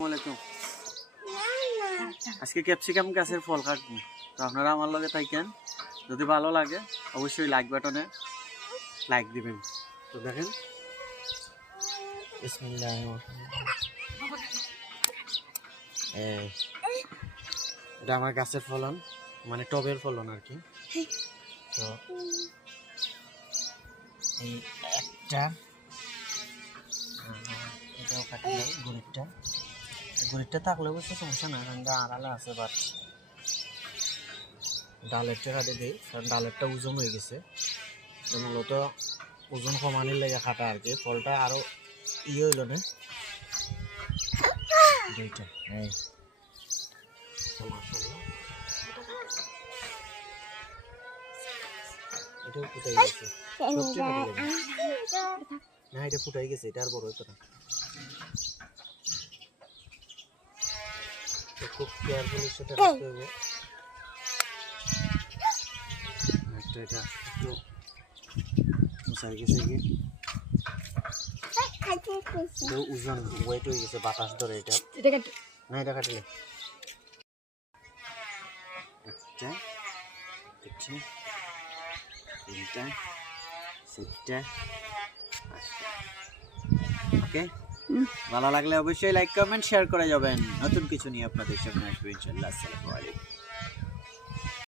আসসালামু আজকে ক্যাপসিকাম গাছের ফল কাটবো, তো আপনারা আমার লগে থাকেন। যদি ভালো লাগে অবশ্যই লাইক বাটনে লাইক দিবেন। তো দেখেন, এটা আমার গাছের ফলন, মানে টবের ফলন আর কি। তো এই একটা এটাও কাটি যায়, গরিবটা থাকলে অবশ্য সমস্যা না, কারণ আড়ালে আছে। বাট ডালেরটা কাটে দিই, কারণ ডালেরটা ওজন হয়ে গেছে। মূলত ওজন কমানোর লেগে কাটা আর কি। ফলটা আরো হইল না দুইটা। এটাও ফুটাই গেছে, না এটা ফুটাই গেছে, এটা আর বড় হইতো না। খুব কেয়ারফুলের সাথে রাখতে হবে। এটা একটু মুছাই গেছে কি, ওজন ওয়েট হয়ে গেছে, বাতাস ধরে। এটা না, এটা কাটিলে একটা, দুটা, তিনটা, চারটা, পাঁচটা। ওকে, ভালো লাগলে অবশ্যই লাইক কমেন্ট শেয়ার করে যাবেন। নতুন কিছু নিয়ে আপনাদের সামনে আসবে ইনশাআল্লাহ। আসসালামু আলাইকুম।